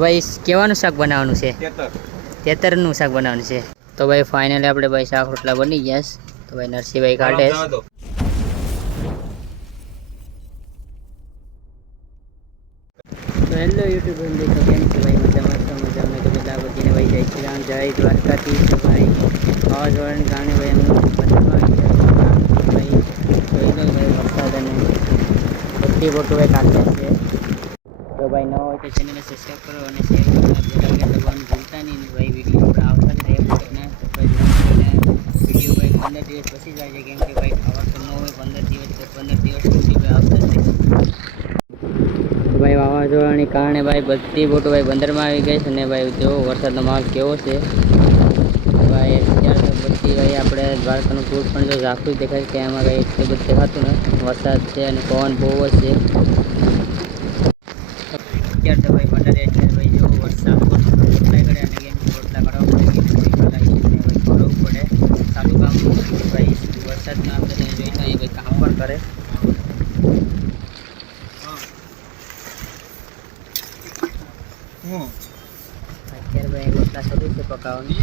ભાઈ કેવાનું શાક બનાવવાનું છે? તેતરનું શાક બનાવવાનું છે. તો ભાઈ ફાઇનલી આપણે ભાઈ શાક રોટલા બની ગયા છે. તો ભાઈ નરસિંહભાઈ કાઢે છે. તો હેલો યુટ્યુબ ફેમિલી, તો કેમ છે ભાઈ? મજામાં તો બધા બધીને ભાઈ જય શ્રી રામ, જય દ્વારકાથી છે ભાઈ. વાવાઝોડાને કારણે ભાઈ અમે બંધમાં ભાઈ જોઈ લો ભાઈ વરસાદ અને બધી ફોટો ભાઈ કાઢે છે. તો ભાઈ ન હોય તો ચેનલને સબસ્ક્રાઈબ કરો અને શેર કરો અને બેલ આઇકન દબાવવાનું ભૂલતા નહીં. ભાઈ વિડીયો આપણે આવતા જ રહે ના તો ભાઈ વિડીયો ભાઈ 15 દિવસ પછી જાય છે, કેમ કે ભાઈ ખબર તો ન હોય 15 દિવસ તો 15 દિવસ પછી ભાઈ આવતા જ રહે. ભાઈ વાવાઝોડાને કારણે ભાઈ બધી બોટો ભાઈ બંદરમાં આવી ગઈ છે ને ભાઈ જો વરસાદનો માહોલ કેવો છે ભાઈ. અત્યારે તો બધી ભાઈ આપણે દ્વારકાનું પુલ પણ જો ઝાંખું દેખાય કે એમાં કંઈ એટલું બધું દેખાતું નથી. વરસાદ છે અને પવન બહુ જ છે. અત્યારે તો ભાઈ બંદરે અત્યારે ભાઈ જો વરસાદ રોટલા કરે અને કેમ રોટલા કરવા પડે કે ભાઈ કરવું પડે સારું કામ ભાઈ. વરસાદમાં આપણે જોઈ તો એ ભાઈ કામ પણ કરે. અત્યારે ભાઈ રોટલા શરૂ છે પકાવવાનું.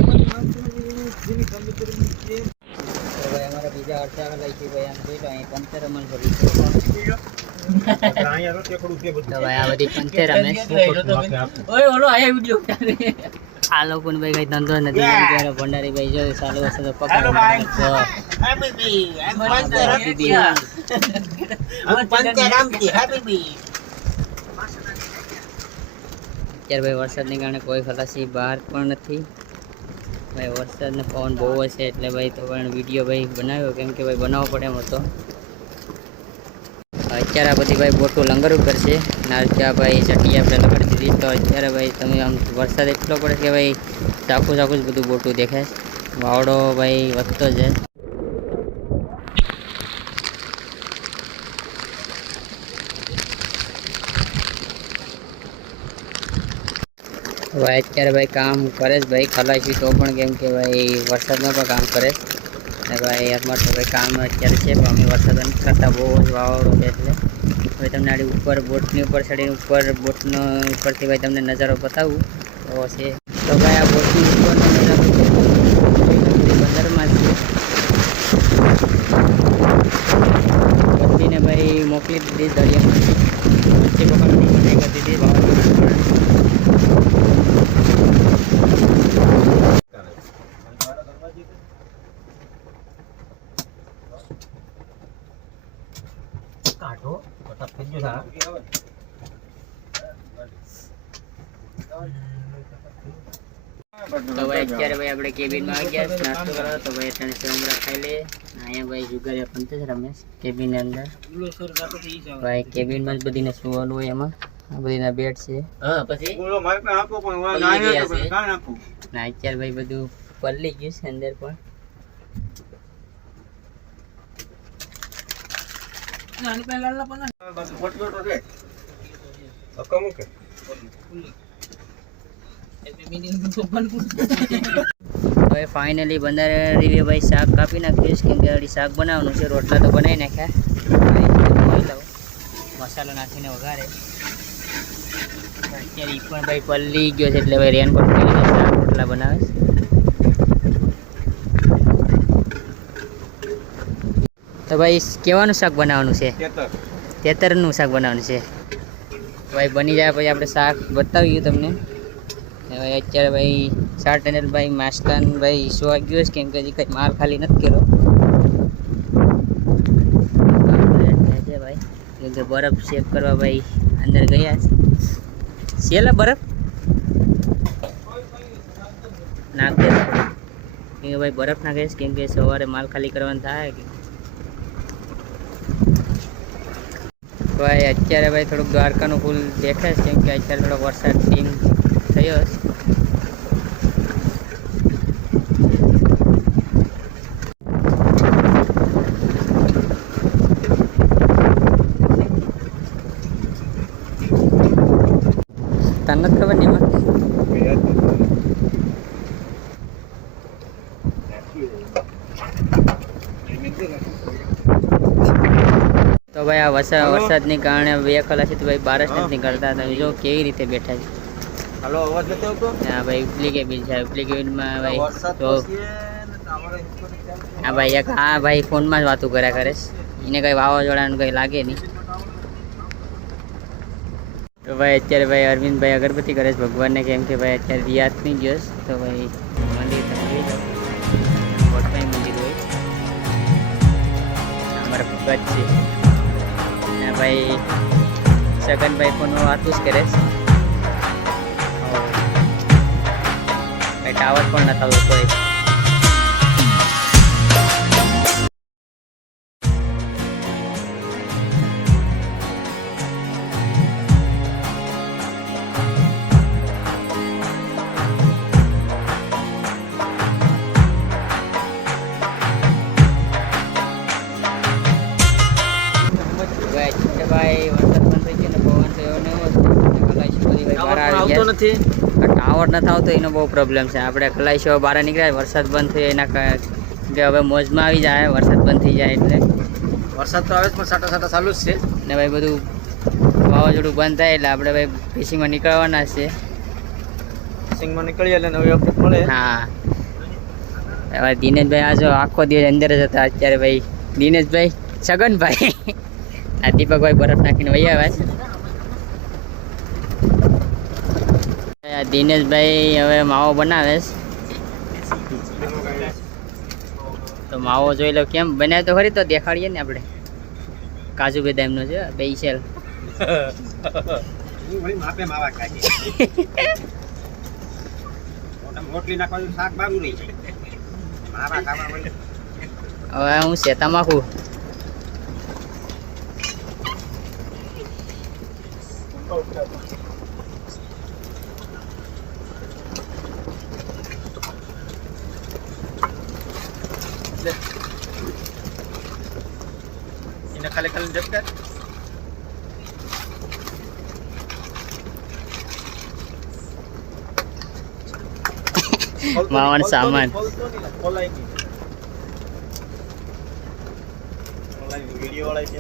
ભાઈ અમારા બીજા અડધા લઈ છે ભાઈ આમ જોઈ લો અહીં પંચર અમલ ભરી છે. તો ભાઈ આ બધી પંચર અમે આ લોકોને ભાઈ કઈ ધંધો નથી. ભંડારી ભાઈ જો ચાલુ હશે તો પકડો. અત્યારે ભાઈ વરસાદને કારણે કોઈ ખલાસી બહાર પણ નથી ભાઈ. વરસાદને પવન બહુ હશે એટલે ભાઈ તો પણ વિડીયો ભાઈ બનાવ્યો, કેમ કે ભાઈ બનાવવો પડે એમ હતો. અત્યારે આ બધી ભાઈ બોટો લંગર કરશે ને ત્યાં ભાઈ ચટી આપણે લગાડી દીધી. તો અત્યારે ભાઈ તમે આમ વરસાદ એટલો પડે કે ભાઈ ચાકુ જ બધું બોટું દેખાય. વાવડો ભાઈ વધતો જાય. ભાઈ અત્યારે ભાઈ કામ કરે છે ભાઈ ખલાસી તો પણ, કેમ કે ભાઈ વરસાદમાં પણ કામ કરે ને ભાઈ અમારે તો ભાઈ કામ અત્યારે છે પણ અમે વરસાદ નથી કરતા, બહુ જ વાવાળો છે એટલે ભાઈ તમને આડી ઉપર બોટની ઉપર ચડીને ઉપર બોટનો ઉપરથી ભાઈ તમને નજારો બતાવું તો છે. તો ભાઈ આ બોટની ઉપરનો નજારો બંદરમાં છે. બધીને ભાઈ મોકલી દીધી દરિયામાંથી મચ્છી પકડવાની મનાઈ કરી દીધી વાવાઝોડા. તો ભાઈ અત્યારે ભાઈ આપણે કેબિનમાં આવી ગયા નાસ્તો કરવા. તો ભાઈ અત્યારે સેવમરા ખાઈ લે. અહીંયા ભાઈ જુગારિયા પંચ જ રમે કેબિનની અંદર. ભાઈ કેબિનમાં જ બધીને સુવાનું હોય, એમાં આ બધીના બેડ છે. અત્યારે ભાઈ બધું પલળી ગયું છે અંદર પણ. હવે ફાઇનલી બંધારી ભાઈ શાક કાપી નાખ્યું, કેમ કે શાક બનાવવાનું છે. રોટલા તો બનાવી નાખ્યા, મસાલો નાખીને વઘારે. અત્યારે એ પણ ભાઈ પલળી ગયો છે એટલે ભાઈ રેનકોટ પહેરીને શાક રોટલા બનાવે. તો ભાઈ કેવાનું શાક બનાવવાનું છે? તેતરનું શાક બનાવવાનું છે. ભાઈ બની જાય પછી આપણે શાક બતાવીએ તમને. ભાઈ અત્યારે ભાઈ શાર્ટ ટેનલ ભાઈ માસ્ટન ભાઈ ઈશ્યુ આવી ગયો છે, કેમ કે હજી કંઈ માલ ખાલી નથી કર્યો ભાઈ. કેમ કે બરફ ચેક કરવા ભાઈ અંદર ગયા છે. શેલા બરફ નાખ દે, કેમ કે ભાઈ બરફ નાખે છે, કેમ કે સવારે માલ ખાલી કરવાનું થાય કે ભાઈ. અત્યારે ભાઈ થોડુંક દ્વારકાનું પુલ દેખાય છે, કેમ કે અત્યારે થોડોક વરસાદ ટીમ થયો છે. તને નથી ખબર ને એમાં તો ભાઈ આ વરસાદને કારણે બે ખલાસી તો ભાઈ બાર જ નથી નીકળતા. તમે જો કેવી રીતે બેઠા છે. હાલો અવાજ નથી આવતો હા ભાઈ ઉપલી કે બિલ છે ઉપલી કે બિલમાં ભાઈ વરસાદ તો હા ભાઈ એક હા ભાઈ ફોનમાં જ વાતું કર્યા કરે છે. એને કઈ વાવાઝોડાનું કઈ લાગે નહીં. તો ભાઈ અત્યારે ભાઈ અરવિંદભાઈ અગરબત્તી કરે છે ભગવાનને, કેમ કે ભાઈ અત્યારે રિયાત નહીં ગયો છે. તો ભાઈ મંદિર તમે જોઈ જાઓ, કોટભાઈ મંદિર હોય અમારા ભગત છે. અને ભાઈ સગનભાઈ ફોનમાં વાતું જ કરે છે. ભાઈ ટાવર પણ નતા આવતો કોઈ. ભાઈ વરસાદ બંધ થઈ ગયો ને પવન તો એવો ને એવો આવતો નથી. ટાવર નથી આવતો એનો બહુ પ્રોબ્લેમ છે. આપણે ખલાઈશો બહાર નીકળ્યા વરસાદ બંધ થઈ એના કે હવે મોજમાં આવી જાય વરસાદ બંધ થઈ જાય એટલે. વરસાદ તો આવે છે પણ સાટા સાટા ચાલુ જ છે ને ભાઈ બધું વાવાઝોડું બંધ થાય એટલે આપણે ભાઈ ફિશિંગમાં નીકળવાના છે. સિંગમાં નીકળી એટલે નવી અપડેટ મળે. હા હવે દિનેશભાઈ આ જો આખો દિવસ અંદર જ હતા. અત્યારે ભાઈ દિનેશભાઈ છગનભાઈ આ દીપકભાઈ બરફ નાખીને વહી આવ્યા છે. આ દિનેશભાઈ હવે માવો બનાવે છે. તો માવો જોઈ લો કેમ બનાવે તો ખરી, તો દેખાડીએ ને આપણે. કાજુ બદામનો છે બેસેલ. હવે હું શેતા માખું. એને ખાલી ખાલી જપકા માવાનો સામાન વિડીયો વાળા છે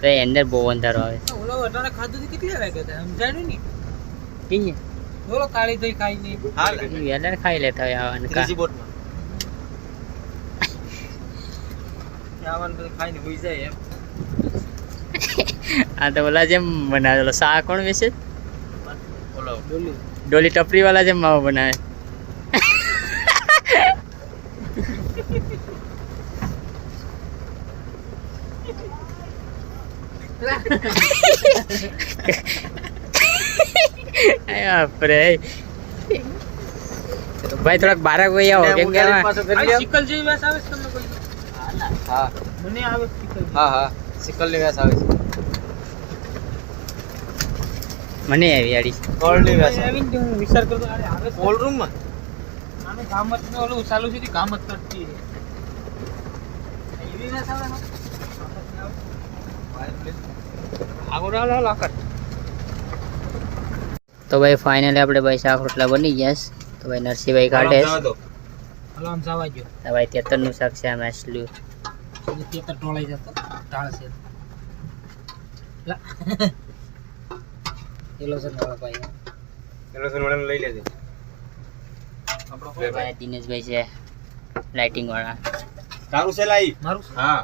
તો અંદર બહુ અંધારો આવે. ઓલો વટાણે ખાધું તો કેટલી વાગે હતા સમજાણ્યું નહીં. ઠીક છે ઓલો કાળી દહીં ખાઈ નહીં. હા વહેલા ખાઈ લેતા હોય આવવાનું કા. ત્રીજી બોટમાં આવવાનું પછી ખાઈને હોઈ જાય એમ. આ તો ઓલા જેમ બનાવેલો શાહ કોણ વેચે? ઓલો ડોલી ડોલી ટપરી વાળા જેમ માવો બનાવે. ભાઈ થોડાક બારા કોઈ આવો કેમ કે સિકલ જેવી વાસ આવે છે તમને કોઈ? હા મને આવે સિકલ. હા હા સિકલ ની વાસ આવે છે. મને આવી આડી કોલ ની વાસ આવીને હું વિચાર કરતો અરે આવે કોલ રૂમ માં આને કામત નો ઓલું ચાલુ છે કામત કરતી એવી વાસ આવે ને આગળ હાલ આકર. તો ભાઈ ફાઇનલી આપણે ભાઈ શાક રોટલા બની ગયા છે. તો ભાઈ નરસિંહભાઈ કાઢે છે. હલામ જવા જો. તો ભાઈ 73 નું શાક છે. આ માછલું 73 ટોળાઈ જતો ઢાળ છે લા એલોસન વાળા ભાઈ એલોસન વાળા લઈ લેજે. આપણો ભાઈ દિનેશભાઈ છે લાઇટિંગ વાળા. તારું છે લાઈ મારું. હા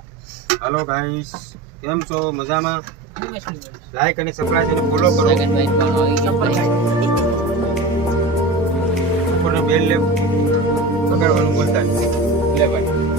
હાલો ગાઈસ કેમ છો? મજામાં? લાઈક અને સબસ્ક્રાઇબ અને ફોલો કરો. સગનભાઈ પણ આવી ગયા. ઉપરનો બેલ લે પકડવાનું બોલતા લે ભાઈ.